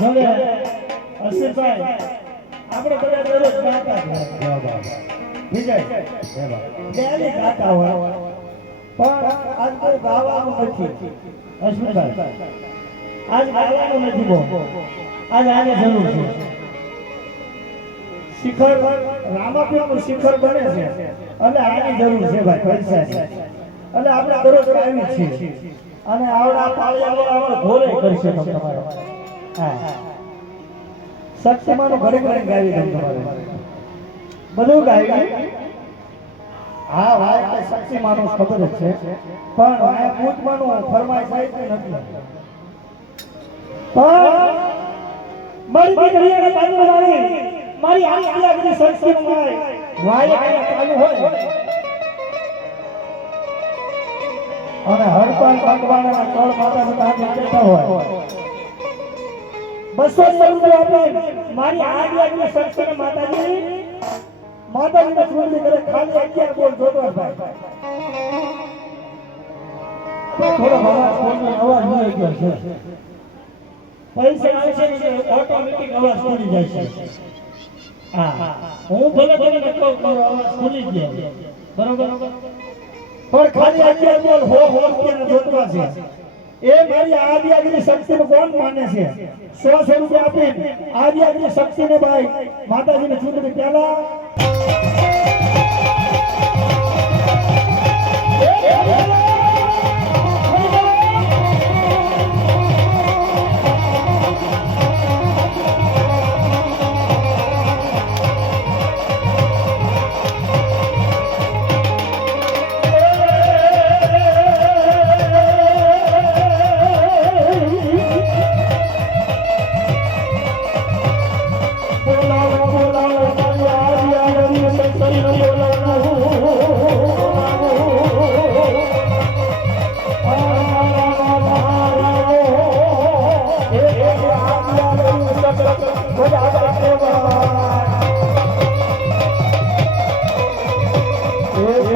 હવે અસીફભાઈ આપણે બધા દરરોજ ગાતા વિજય ડેલી ગાતા હોય. પણ આજકાલ ગાવાનું નથી. અશ્મિતભાઈ આજ ગાવાનું નથી બહુ. આજ આને જરૂર છે. શિખર રામાપીરનું શિખર બને છે. અને આની જરૂર છે ભાઈ પૈસા અને આપણે દરરોજ આવી છીએ. અને આવડા પાળિયા આવડા ઘોરે કરી શકો હા. શક્તિમાનું ઘરે ઘરે ગાવી દઉં તમારે બધું ગાવી? હા વાય કે શક્તિમાનું ખબર જ છે. પણ વાય પૂતમાનું ફરમાય સાહેબ નથી. પણ મારી દીકરી અને બાજુ લાવી મારી આની આ બધી શક્તિ માય વાય કાંઈ ચાલુ હોય. અને હરપાલ ભગવાનના કળ માતા સાથે હાથ બેઠા હોય. બસો રૂપિયા આપી મારી આડી આડી શક્તિ માતાજી માતાજીને ચૂંટણી કરે ખાલી અગિયાર બોલ જોતો ભાઈ પૈસા આવશે જાય છે હા હું ભલે ખુલી જ બરોબર પણ ખાલી અગિયાર બોલ હો હો રૂપિયા જોતવા છે એ મારી શક્તિ શક્તિને કોણ માને છે? સો સો રૂપિયા આપીને આદિ આગની શક્તિને ભાઈ માતાજીને ચૂંટણી પહેલા Oh,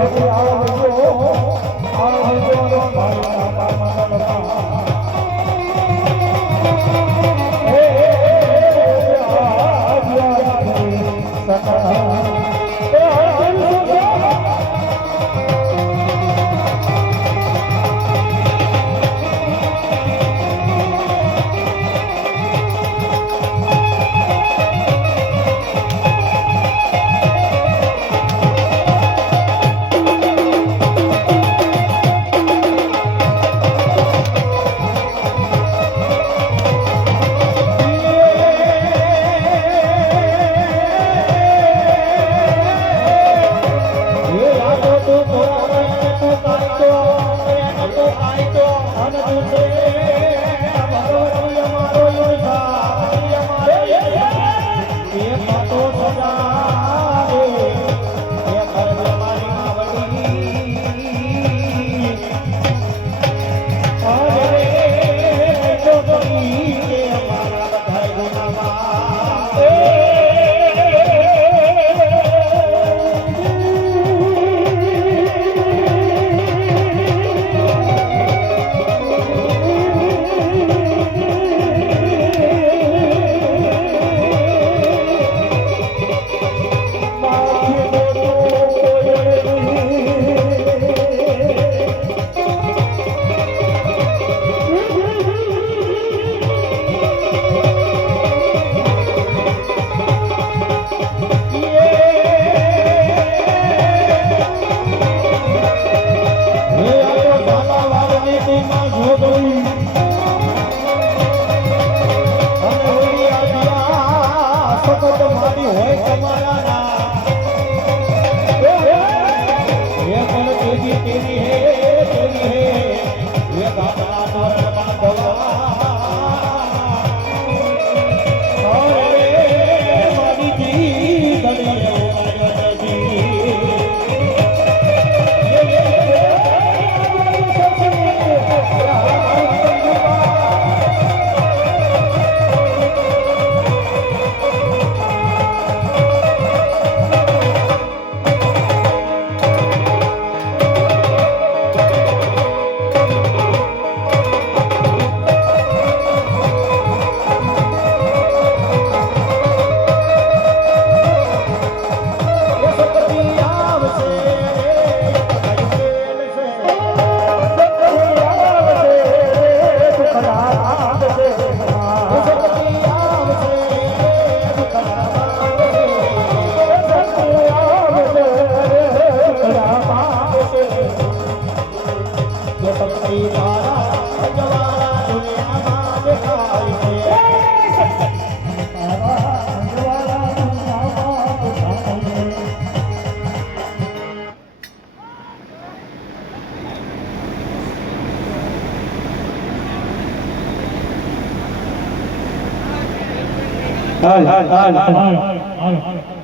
હાલ હાલ હાલ હાલ.